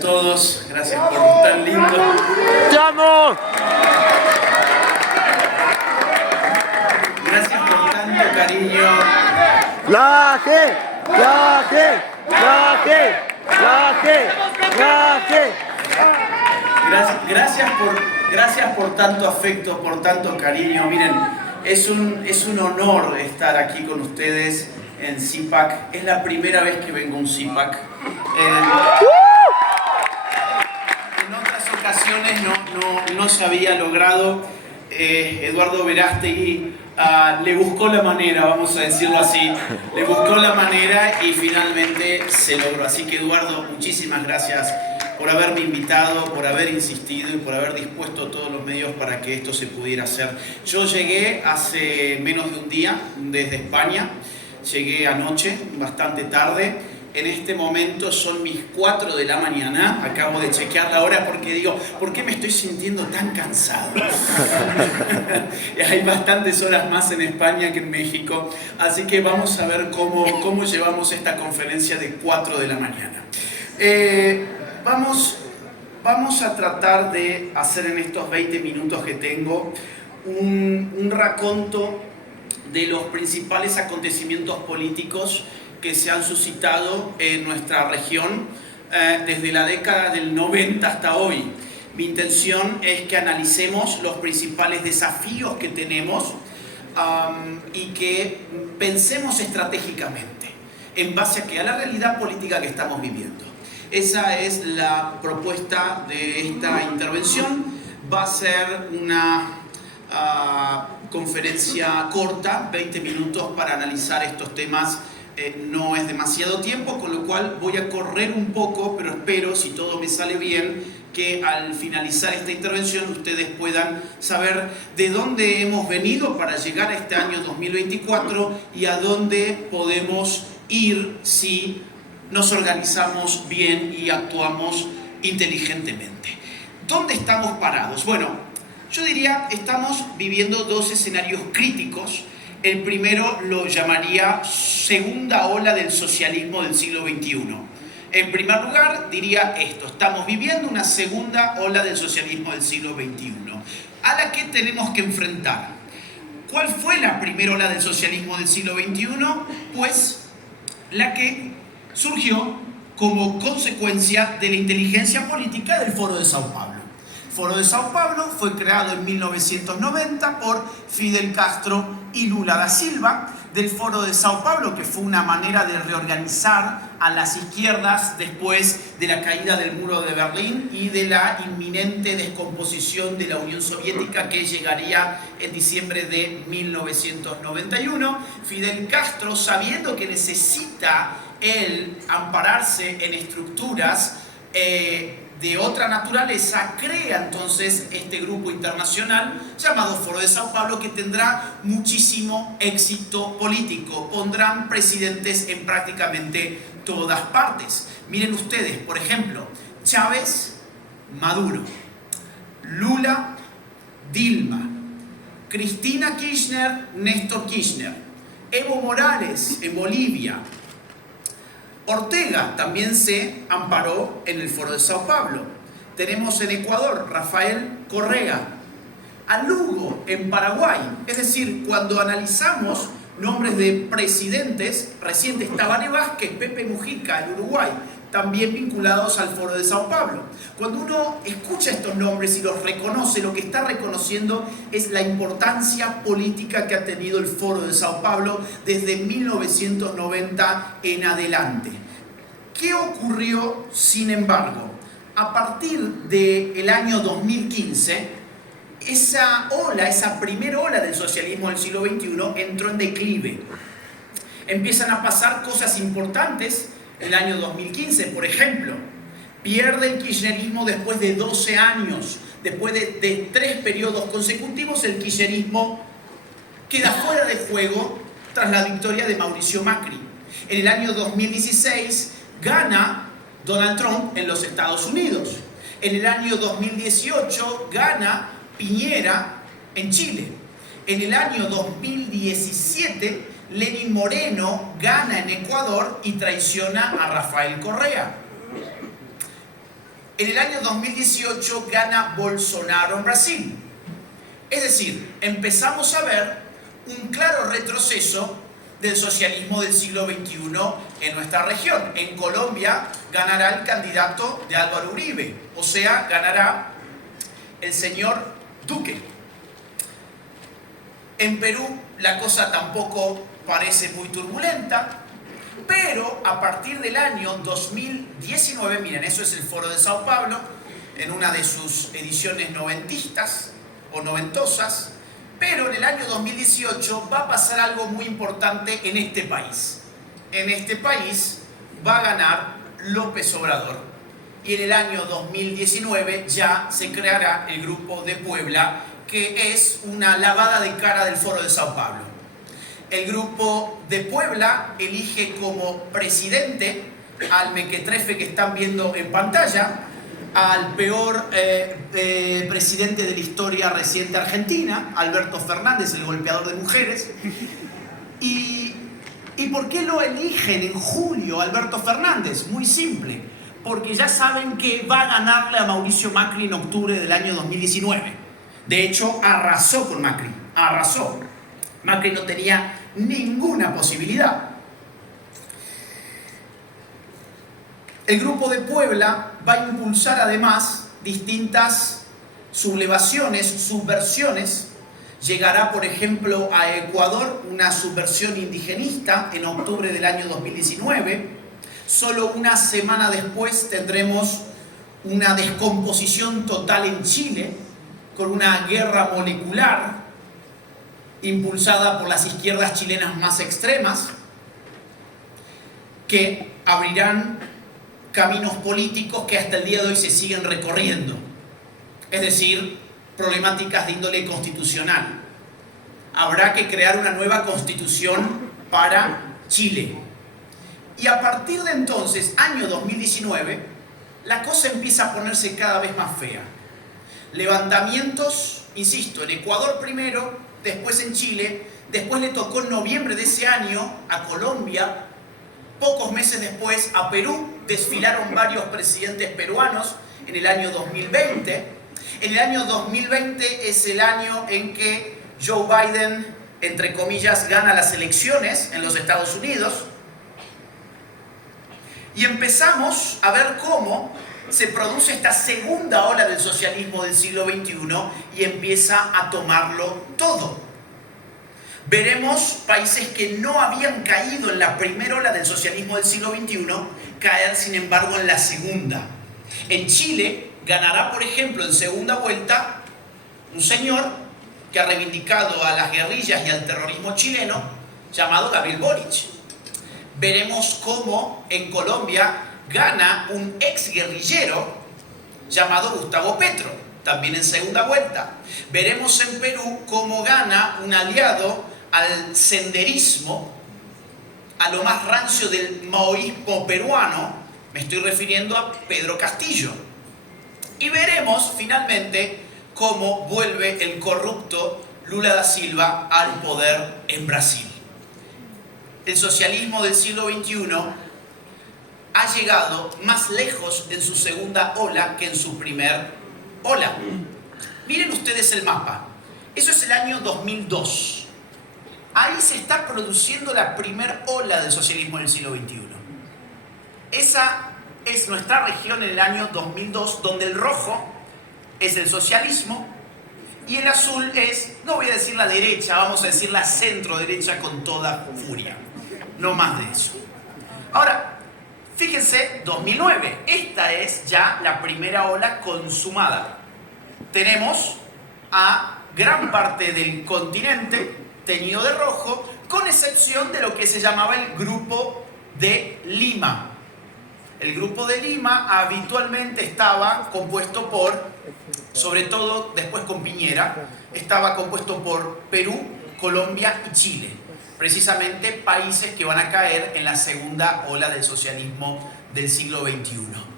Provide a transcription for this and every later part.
a todos, gracias por tan lindo. ¡Te amo! Gracias por tanto cariño. ¡Viaje! ¡Viaje! ¡Viaje! ¡Viaje! ¡Viaje! Gracias por tanto afecto, por tanto cariño. Miren, es un honor estar aquí con ustedes en CIPAC. Es la primera vez que vengo a un CIPAC. En otras ocasiones no se había logrado. Eduardo Verástegui le buscó la manera, vamos a decirlo así, le buscó la manera y finalmente se logró. Así que Eduardo, muchísimas gracias por haberme invitado, por haber insistido y por haber dispuesto todos los medios para que esto se pudiera hacer. Yo llegué hace menos de un día desde España, llegué anoche, bastante tarde. En este momento son mis 4 de la mañana, acabo de chequear la hora porque digo, ¿por qué me estoy sintiendo tan cansado? Hay bastantes horas más en España que en México, así que vamos a ver cómo llevamos esta conferencia de 4 de la mañana. Vamos a tratar de hacer en estos 20 minutos que tengo un raconto de los principales acontecimientos políticos que se han suscitado en nuestra región desde la década del 90 hasta hoy. Mi intención es que analicemos los principales desafíos que tenemos y que pensemos estratégicamente en base a la realidad política que estamos viviendo. Esa es la propuesta de esta intervención. Va a ser una conferencia corta, 20 minutos para analizar estos temas. No es demasiado tiempo, con lo cual voy a correr un poco, pero espero, si todo me sale bien, que al finalizar esta intervención ustedes puedan saber de dónde hemos venido para llegar a este año 2024 y a dónde podemos ir si nos organizamos bien y actuamos inteligentemente. ¿Dónde estamos parados? Bueno, yo diría que estamos viviendo 2 escenarios críticos. El primero lo llamaría segunda ola del socialismo del siglo XXI. En primer lugar, diría esto: estamos viviendo una segunda ola del socialismo del siglo XXI, a la que tenemos que enfrentar. ¿Cuál fue la primera ola del socialismo del siglo XXI? Pues la que surgió como consecuencia de la inteligencia política del Foro de Sao Paulo. El Foro de Sao Paulo fue creado en 1990 por Fidel Castro y Lula da Silva. Del Foro de Sao Paulo, que fue una manera de reorganizar a las izquierdas después de la caída del muro de Berlín y de la inminente descomposición de la Unión Soviética que llegaría en diciembre de 1991. Fidel Castro, sabiendo que necesita él ampararse en estructuras de otra naturaleza, crea entonces este grupo internacional llamado Foro de Sao Paulo, que tendrá muchísimo éxito político. Pondrán presidentes en prácticamente todas partes. Miren ustedes, por ejemplo, Chávez, Maduro, Lula, Dilma, Cristina Kirchner, Néstor Kirchner, Evo Morales en Bolivia. Ortega también se amparó en el Foro de Sao Paulo. Tenemos en Ecuador Rafael Correa, a Lugo en Paraguay. Es decir, cuando analizamos nombres de presidentes, reciente Tabaré Vázquez, Pepe Mujica en Uruguay, también vinculados al Foro de Sao Paulo. Cuando uno escucha estos nombres y los reconoce, lo que está reconociendo es la importancia política que ha tenido el Foro de Sao Paulo desde 1990 en adelante. ¿Qué ocurrió, sin embargo? A partir del año 2015, esa primera ola del socialismo del siglo XXI entró en declive. Empiezan a pasar cosas importantes. El año 2015, por ejemplo, pierde el kirchnerismo después de 12 años. Después de 3 periodos consecutivos, el kirchnerismo queda fuera de juego tras la victoria de Mauricio Macri. En el año 2016 gana Donald Trump en los Estados Unidos. En el año 2018 gana Piñera en Chile. En el año 2017 Lenín Moreno gana en Ecuador y traiciona a Rafael Correa. en el año 2018 gana Bolsonaro en Brasil. Es decir, empezamos a ver un claro retroceso del socialismo del siglo XXI en nuestra región. En Colombia ganará el candidato de Álvaro Uribe, o sea, ganará el señor Duque. En Perú la cosa tampoco parece muy turbulenta, pero a partir del año 2019, miren, eso es el Foro de Sao Paulo, en una de sus ediciones noventistas o noventosas, pero en el año 2018 va a pasar algo muy importante en este país. En este país va a ganar López Obrador. Y en el año 2019 ya se creará el Grupo de Puebla, que es una lavada de cara del Foro de Sao Paulo. El Grupo de Puebla elige como presidente al mequetrefe que están viendo en pantalla, al peor presidente de la historia reciente argentina, Alberto Fernández, el golpeador de mujeres. ¿Y por qué lo eligen en julio Alberto Fernández? Muy simple, porque ya saben que va a ganarle a Mauricio Macri en octubre del año 2019. De hecho, arrasó con Macri, arrasó. Macri no tenía ninguna posibilidad. El Grupo de Puebla va a impulsar además distintas sublevaciones, subversiones. Llegará, por ejemplo, a Ecuador una subversión indigenista en octubre del año 2019. Solo una semana después tendremos una descomposición total en Chile, con una guerra molecular impulsada por las izquierdas chilenas más extremas, que abrirán caminos políticos que hasta el día de hoy se siguen recorriendo, es decir, problemáticas de índole constitucional. Habrá que crear una nueva constitución para Chile. Y a partir de entonces, año 2019, la cosa empieza a ponerse cada vez más fea. Levantamientos, insisto, en Ecuador primero, después en Chile, después le tocó en noviembre de ese año a Colombia. Pocos meses después a Perú desfilaron varios presidentes peruanos en el año 2020. En el año 2020 es el año en que Joe Biden, entre comillas, gana las elecciones en los Estados Unidos. Y empezamos a ver cómo se produce esta segunda ola del socialismo del siglo XXI y empieza a tomarlo todo. Veremos países que no habían caído en la primera ola del socialismo del siglo XXI caer, sin embargo, en la segunda. En Chile ganará, por ejemplo, en segunda vuelta un señor que ha reivindicado a las guerrillas y al terrorismo chileno, llamado Gabriel Boric. Veremos cómo en Colombia gana un exguerrillero llamado Gustavo Petro, también en segunda vuelta. Veremos en Perú cómo gana un aliado al senderismo, a lo más rancio del maoísmo peruano, me estoy refiriendo a Pedro Castillo. Y veremos finalmente cómo vuelve el corrupto Lula da Silva al poder en Brasil. El socialismo del siglo XXI ha llegado más lejos en su segunda ola que en su primer ola. Miren ustedes el mapa. Eso es el año 2002. Ahí se está produciendo la primera ola del socialismo del siglo XXI. Esa es nuestra región en el año 2002, donde el rojo es el socialismo y el azul es, no voy a decir la derecha, vamos a decir la centro derecha con toda furia. No más de eso. Ahora, fíjense, 2009, esta es ya la primera ola consumada. Tenemos a gran parte del continente teñido de rojo, con excepción de lo que se llamaba el Grupo de Lima. El Grupo de Lima habitualmente estaba compuesto por, sobre todo después con Piñera, estaba compuesto por Perú, Colombia y Chile. Precisamente países que van a caer en la segunda ola del socialismo del siglo XXI.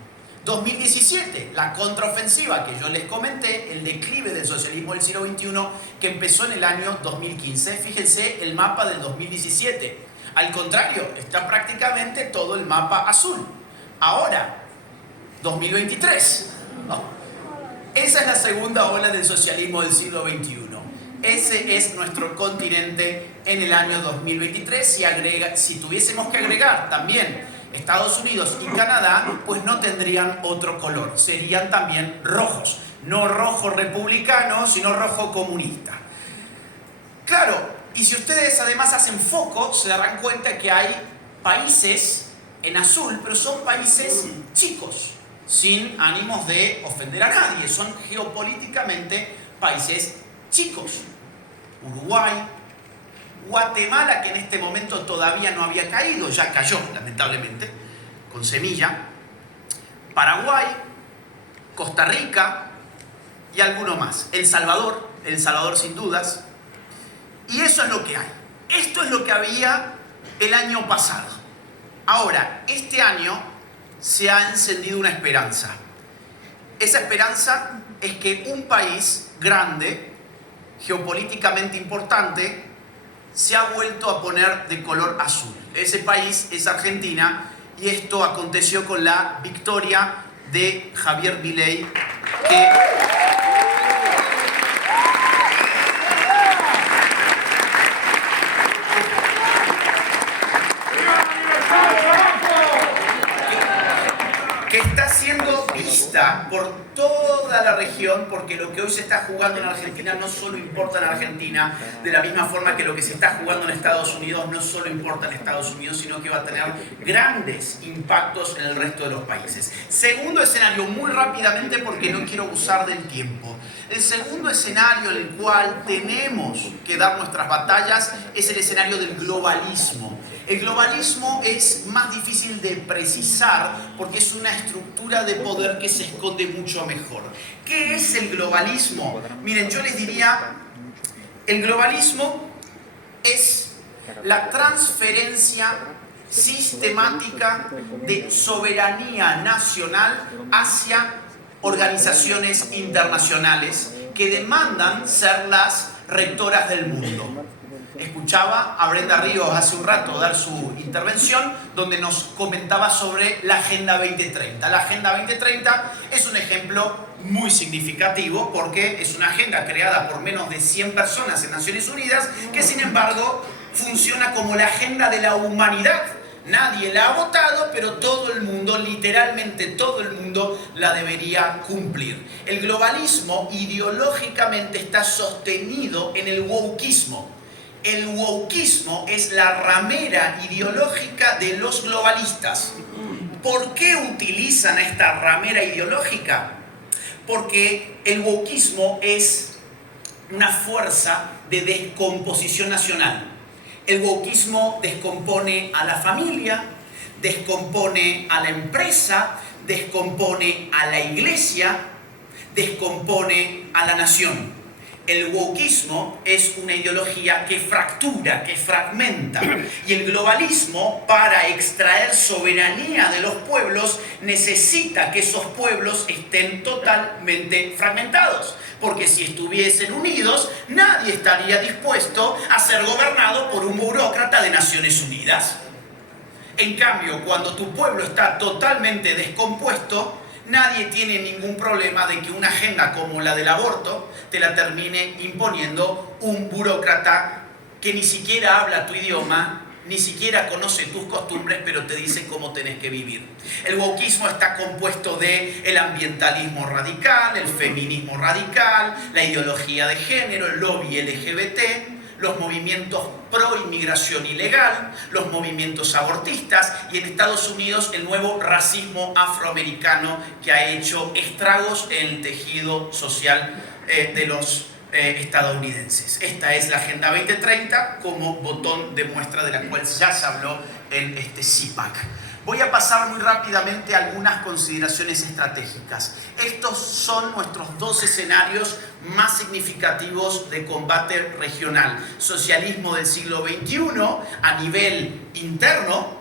2017, la contraofensiva que yo les comenté, el declive del socialismo del siglo XXI que empezó en el año 2015. Fíjense el mapa del 2017. Al contrario, está prácticamente todo el mapa azul. Ahora, 2023. Esa es la segunda ola del socialismo del siglo XXI. Ese es nuestro continente en el año 2023. Si tuviésemos que agregar también Estados Unidos y Canadá, pues no tendrían otro color. Serían también rojos. No rojo republicano, sino rojo comunista. Claro, y si ustedes además hacen foco, se darán cuenta que hay países en azul, pero son países chicos, sin ánimos de ofender a nadie. Son geopolíticamente países chicos. Uruguay, Guatemala, que en este momento todavía no había caído, ya cayó, lamentablemente, con semilla. Paraguay, Costa Rica y alguno más. El Salvador sin dudas. Y eso es lo que hay. Esto es lo que había el año pasado. Ahora, este año se ha encendido una esperanza. Esa esperanza es que un país grande, geopolíticamente importante, se ha vuelto a poner de color azul. Ese país es Argentina y esto aconteció con la victoria de Javier Milei, que está siendo vista por toda la región, porque lo que hoy se está jugando en Argentina no solo importa en Argentina, de la misma forma que lo que se está jugando en Estados Unidos no solo importa en Estados Unidos, sino que va a tener grandes impactos en el resto de los países. Segundo escenario, muy rápidamente porque no quiero abusar del tiempo. El segundo escenario en el cual tenemos que dar nuestras batallas es el escenario del globalismo. El globalismo es más difícil de precisar porque es una estructura de poder que se esconde mucho mejor. ¿Qué es el globalismo? Miren, yo les diría, el globalismo es la transferencia sistemática de soberanía nacional hacia organizaciones internacionales que demandan ser las rectoras del mundo. Escuchaba a Brenda Ríos hace un rato dar su intervención donde nos comentaba sobre la Agenda 2030. La Agenda 2030 es un ejemplo muy significativo porque es una agenda creada por menos de 100 personas en Naciones Unidas que sin embargo funciona como la agenda de la humanidad. Nadie la ha votado, pero todo el mundo, literalmente todo el mundo, la debería cumplir. El globalismo ideológicamente está sostenido en el wokismo. El wokismo es la ramera ideológica de los globalistas. ¿Por qué utilizan esta ramera ideológica? Porque el wokismo es una fuerza de descomposición nacional. El wokismo descompone a la familia, descompone a la empresa, descompone a la iglesia, descompone a la nación. El wokismo es una ideología que fractura, que fragmenta. Y el globalismo, para extraer soberanía de los pueblos, necesita que esos pueblos estén totalmente fragmentados. Porque si estuviesen unidos, nadie estaría dispuesto a ser gobernado por un burócrata de Naciones Unidas. En cambio, cuando tu pueblo está totalmente descompuesto, nadie tiene ningún problema de que una agenda como la del aborto te la termine imponiendo un burócrata que ni siquiera habla tu idioma, ni siquiera conoce tus costumbres, pero te dice cómo tenés que vivir. El wokismo está compuesto de el ambientalismo radical, el feminismo radical, la ideología de género, el lobby LGBT, los movimientos pro inmigración ilegal, los movimientos abortistas y en Estados Unidos el nuevo racismo afroamericano que ha hecho estragos en el tejido social de los estadounidenses. Esta es la Agenda 2030 como botón de muestra de la cual ya se habló en este CIPAC. Voy a pasar muy rápidamente a algunas consideraciones estratégicas. Estos son nuestros dos escenarios más significativos de combate regional. Socialismo del siglo XXI a nivel interno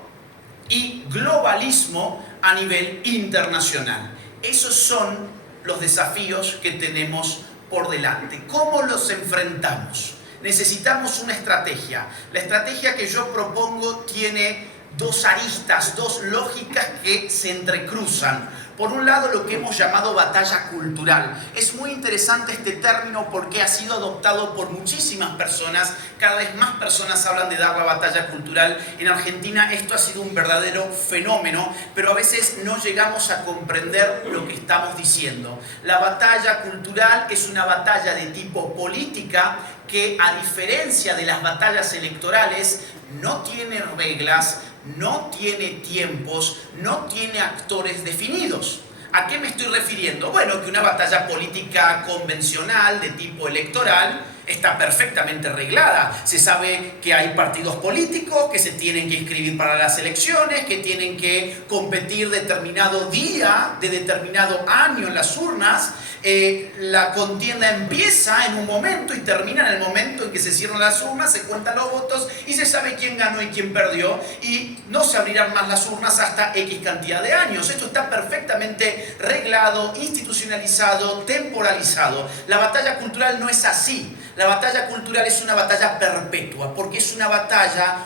y globalismo a nivel internacional. Esos son los desafíos que tenemos por delante. ¿Cómo los enfrentamos? Necesitamos una estrategia. La estrategia que yo propongo tiene dos aristas, dos lógicas que se entrecruzan. Por un lado, lo que hemos llamado batalla cultural. Es muy interesante este término porque ha sido adoptado por muchísimas personas. Cada vez más personas hablan de dar la batalla cultural. En Argentina esto ha sido un verdadero fenómeno, pero a veces no llegamos a comprender lo que estamos diciendo. La batalla cultural es una batalla de tipo política que, a diferencia de las batallas electorales, no tiene reglas, no tiene tiempos, no tiene actores definidos. ¿A qué me estoy refiriendo? Bueno, que una batalla política convencional de tipo electoral está perfectamente reglada. Se sabe que hay partidos políticos que se tienen que inscribir para las elecciones, que tienen que competir determinado día, de determinado año en las urnas. La contienda empieza en un momento y termina en el momento en que se cierran las urnas, se cuentan los votos y se sabe quién ganó y quién perdió, y no se abrirán más las urnas hasta X cantidad de años. Esto está perfectamente reglado, institucionalizado, temporalizado. La batalla cultural no es así. La batalla cultural es una batalla perpetua, porque es una batalla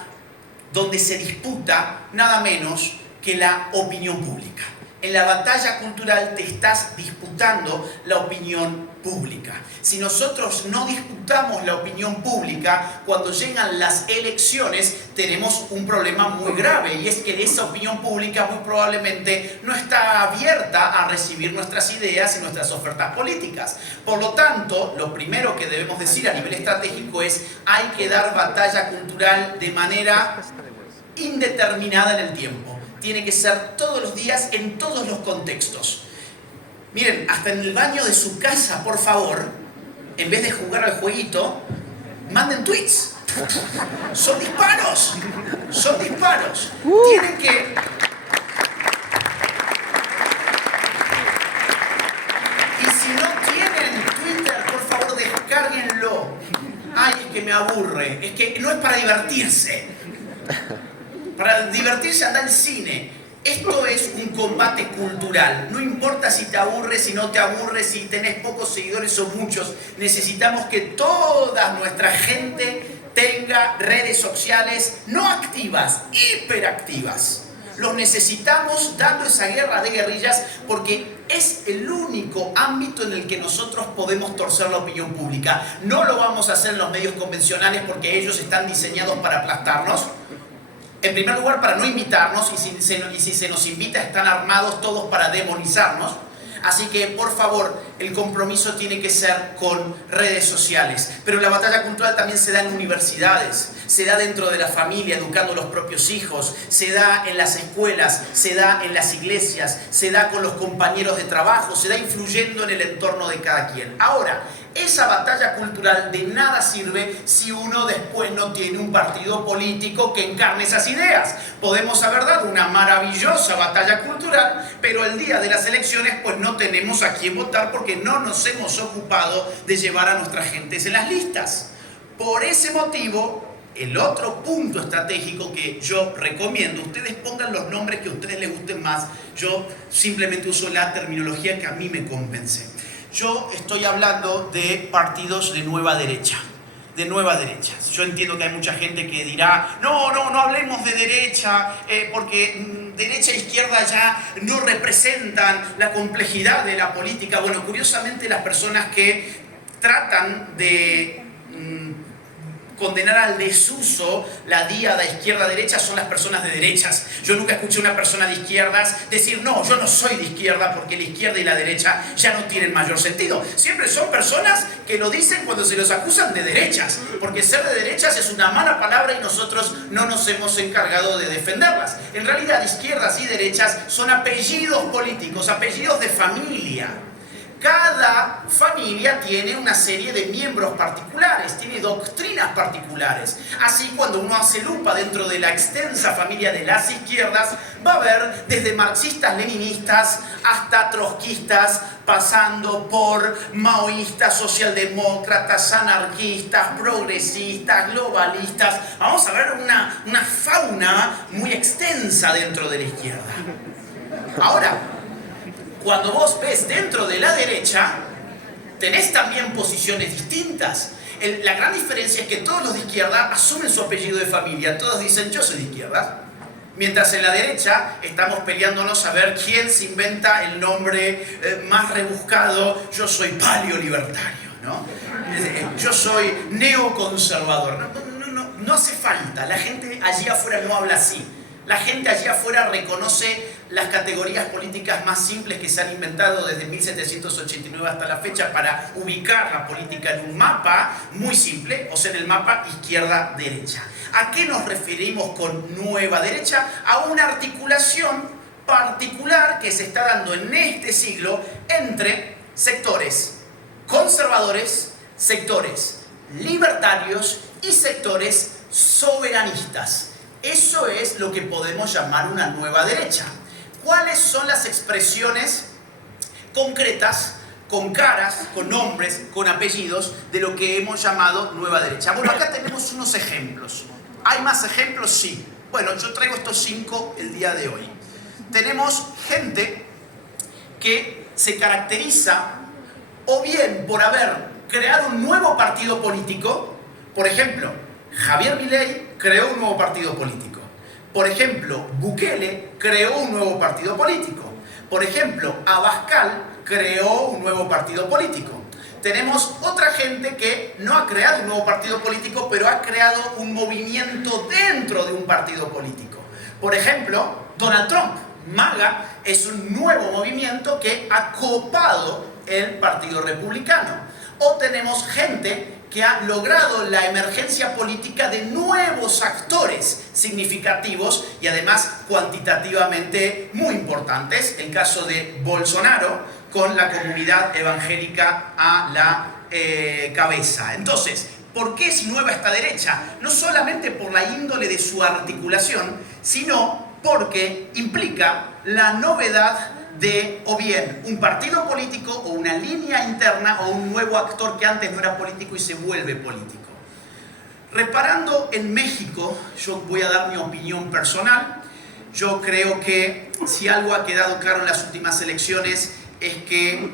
donde se disputa nada menos que la opinión pública. En la batalla cultural te estás disputando la opinión pública. Si nosotros no disputamos la opinión pública, cuando llegan las elecciones tenemos un problema muy grave, y es que esa opinión pública muy probablemente no está abierta a recibir nuestras ideas y nuestras ofertas políticas. Por lo tanto, lo primero que debemos decir a nivel estratégico es: hay que dar batalla cultural de manera indeterminada en el tiempo. Tiene que ser todos los días, en todos los contextos. Miren, hasta en el baño de su casa, por favor, en vez de jugar al jueguito, manden tweets. Son disparos. Son disparos. Tienen que... Y si no tienen Twitter, por favor, descárguenlo. Ay, es que me aburre. Es que no es para divertirse. Para divertirse anda al cine. Esto es un combate cultural. No importa si te aburre, si no te aburre, si tenés pocos seguidores o muchos. Necesitamos que toda nuestra gente tenga redes sociales no activas, hiperactivas. Los necesitamos dando esa guerra de guerrillas, porque es el único ámbito en el que nosotros podemos torcer la opinión pública. No lo vamos a hacer en los medios convencionales porque ellos están diseñados para aplastarnos. En primer lugar, para no invitarnos, y si se nos invita, están armados todos para demonizarnos. Así que, por favor, el compromiso tiene que ser con redes sociales. Pero la batalla cultural también se da en universidades, se da dentro de la familia, educando a los propios hijos, se da en las escuelas, se da en las iglesias, se da con los compañeros de trabajo, se da influyendo en el entorno de cada quien. Ahora, esa batalla cultural de nada sirve si uno después no tiene un partido político que encarne esas ideas. Podemos haber dado una maravillosa batalla cultural, pero el día de las elecciones pues no tenemos a quién votar porque no nos hemos ocupado de llevar a nuestras gentes en las listas. Por ese motivo, el otro punto estratégico que yo recomiendo, ustedes pongan los nombres que a ustedes les gusten más, yo simplemente uso la terminología que a mí me convence. Yo estoy hablando de partidos de nueva derecha. De nueva derecha. Yo entiendo que hay mucha gente que dirá: no hablemos de derecha, porque derecha e izquierda ya no representan la complejidad de la política. Bueno, curiosamente las personas que tratan de condenar al desuso la díada izquierda-derecha son las personas de derechas. Yo nunca escuché a una persona de izquierdas decir: no, yo no soy de izquierda porque la izquierda y la derecha ya no tienen mayor sentido. Siempre son personas que lo dicen cuando se los acusan de derechas, porque ser de derechas es una mala palabra y nosotros no nos hemos encargado de defenderlas. En realidad, izquierdas y derechas son apellidos políticos, apellidos de familia. Cada familia tiene una serie de miembros particulares, tiene doctrinas particulares. Así, cuando uno hace lupa dentro de la extensa familia de las izquierdas, va a ver desde marxistas-leninistas hasta trotskistas, pasando por maoístas, socialdemócratas, anarquistas, progresistas, globalistas. Vamos a ver una fauna muy extensa dentro de la izquierda. Ahora, cuando vos ves dentro de la derecha, tenés también posiciones distintas. La gran diferencia es que todos los de izquierda asumen su apellido de familia. Todos dicen: yo soy de izquierda. Mientras en la derecha estamos peleándonos a ver quién se inventa el nombre más rebuscado. Yo soy paleolibertario, ¿no? Yo soy neoconservador. No hace falta. La gente allí afuera no habla así. La gente allí afuera reconoce las categorías políticas más simples que se han inventado desde 1789 hasta la fecha para ubicar la política en un mapa muy simple, o sea, en el mapa izquierda-derecha. ¿A qué nos referimos con nueva derecha? A una articulación particular que se está dando en este siglo entre sectores conservadores, sectores libertarios y sectores soberanistas. Eso es lo que podemos llamar una nueva derecha. ¿Cuáles son las expresiones concretas, con caras, con nombres, con apellidos, de lo que hemos llamado nueva derecha? Bueno, acá tenemos unos ejemplos. ¿Hay más ejemplos? Sí. Bueno, yo traigo estos 5 el día de hoy. Tenemos gente que se caracteriza o bien por haber creado un nuevo partido político. Por ejemplo, Javier Milei creó un nuevo partido político. Por ejemplo, Bukele creó un nuevo partido político. Por ejemplo, Abascal creó un nuevo partido político. Tenemos otra gente que no ha creado un nuevo partido político, pero ha creado un movimiento dentro de un partido político. Por ejemplo, Donald Trump. MAGA es un nuevo movimiento que ha copado el Partido Republicano. O tenemos gente que ha logrado la emergencia política de nuevos actores significativos y además cuantitativamente muy importantes. El caso de Bolsonaro, con la comunidad evangélica a la cabeza. Entonces, ¿por qué es nueva esta derecha? No solamente por la índole de su articulación, sino porque implica la novedad de o bien un partido político o una línea interna o un nuevo actor que antes no era político y se vuelve político. Reparando en México, yo voy a dar mi opinión personal. Yo creo que si algo ha quedado claro en las últimas elecciones es que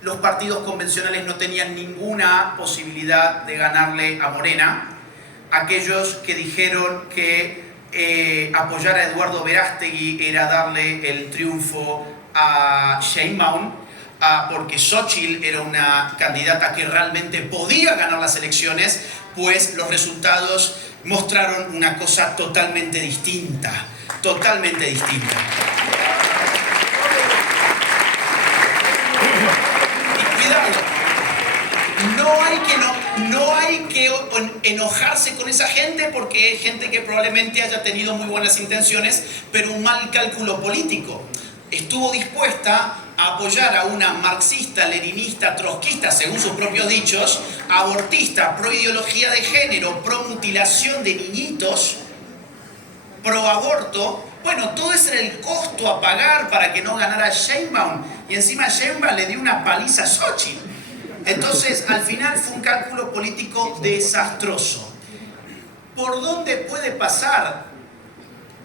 los partidos convencionales no tenían ninguna posibilidad de ganarle a Morena. Aquellos que dijeron que apoyar a Eduardo Verástegui era darle el triunfo a Sheinbaum, porque Xóchitl era una candidata que realmente podía ganar las elecciones, pues los resultados mostraron una cosa totalmente distinta, totalmente distinta. Y cuidado, no hay que enojarse con esa gente, porque es gente que probablemente haya tenido muy buenas intenciones, pero un mal cálculo político. Estuvo dispuesta a apoyar a una marxista, leninista, trotskista, según sus propios dichos, abortista, pro ideología de género, pro mutilación de niñitos, pro aborto. Bueno, todo ese era el costo a pagar para que no ganara Sheinbaum, y encima Sheinbaum le dio una paliza a Xóchitl. Entonces, al final fue un cálculo político desastroso. ¿Por dónde puede pasar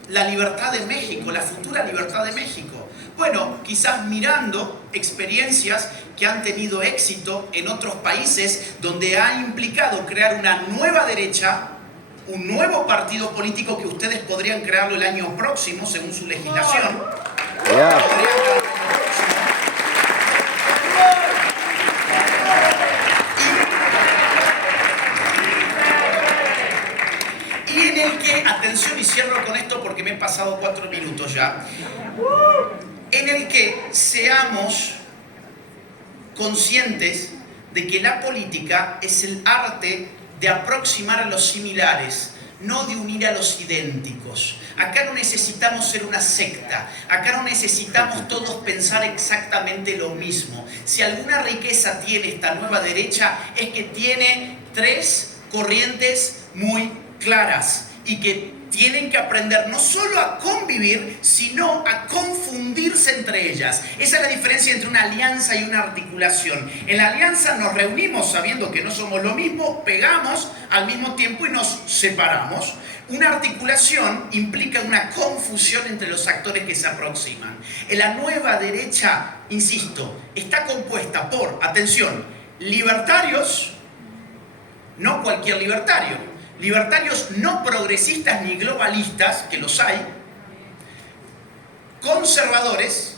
la libertad de México, la futura libertad de México? Bueno, quizás mirando experiencias que han tenido éxito en otros países donde ha implicado crear una nueva derecha, un nuevo partido político que ustedes podrían crearlo el año próximo, según su legislación. Atención, y cierro con esto porque me he pasado 4 minutos ya. En el que seamos conscientes de que la política es el arte de aproximar a los similares, no de unir a los idénticos. Acá no necesitamos ser una secta, acá no necesitamos todos pensar exactamente lo mismo. Si alguna riqueza tiene esta nueva derecha es que tiene 3 corrientes muy claras y que tienen que aprender no solo a convivir, sino a confundirse entre ellas. Esa es la diferencia entre una alianza y una articulación. En la alianza nos reunimos sabiendo que no somos lo mismo, pegamos al mismo tiempo y nos separamos. Una articulación implica una confusión entre los actores que se aproximan. En la nueva derecha, insisto, está compuesta por, atención, libertarios, no cualquier libertario, libertarios no progresistas ni globalistas, que los hay, conservadores,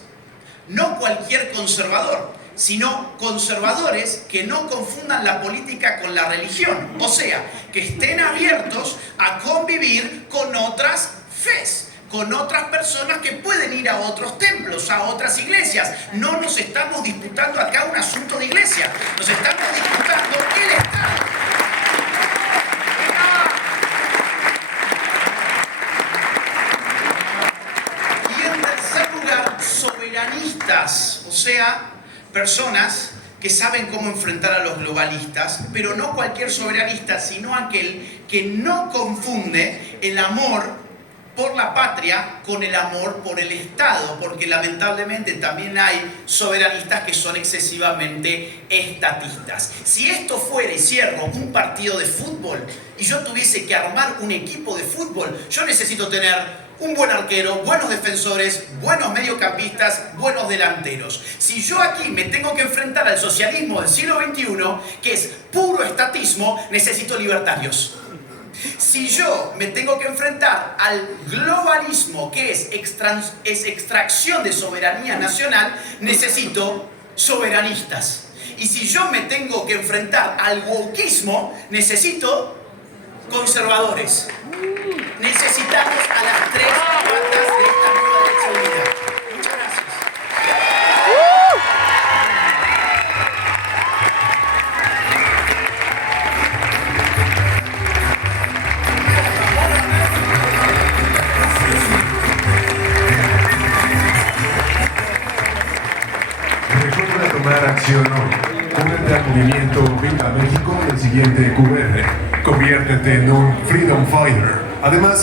no cualquier conservador, sino conservadores que no confundan la política con la religión, o sea, que estén abiertos a convivir con otras fes, con otras personas que pueden ir a otros templos, a otras iglesias. No nos estamos disputando acá un asunto de iglesia, nos estamos disputando el Estado. Y en tercer lugar, soberanistas, o sea, personas que saben cómo enfrentar a los globalistas, pero no cualquier soberanista, sino aquel que no confunde el amor por la patria con el amor por el Estado, porque lamentablemente también hay soberanistas que son excesivamente estatistas. Si esto fuera, y cierro, un partido de fútbol y yo tuviese que armar un equipo de fútbol, yo necesito tener un buen arquero, buenos defensores, buenos mediocampistas, buenos delanteros. Si yo aquí me tengo que enfrentar al socialismo del siglo XXI, que es puro estatismo, necesito libertarios. Si yo me tengo que enfrentar al globalismo, que es extracción de soberanía nacional, necesito soberanistas. Y si yo me tengo que enfrentar al wokismo, necesito conservadores. Necesitamos a las tres patas de esta nueva derecha unida. Muchas gracias. Recuerda tomar acción hoy. Únete al movimiento Viva México en el siguiente QR. Conviértete en un Freedom Fighter. Además,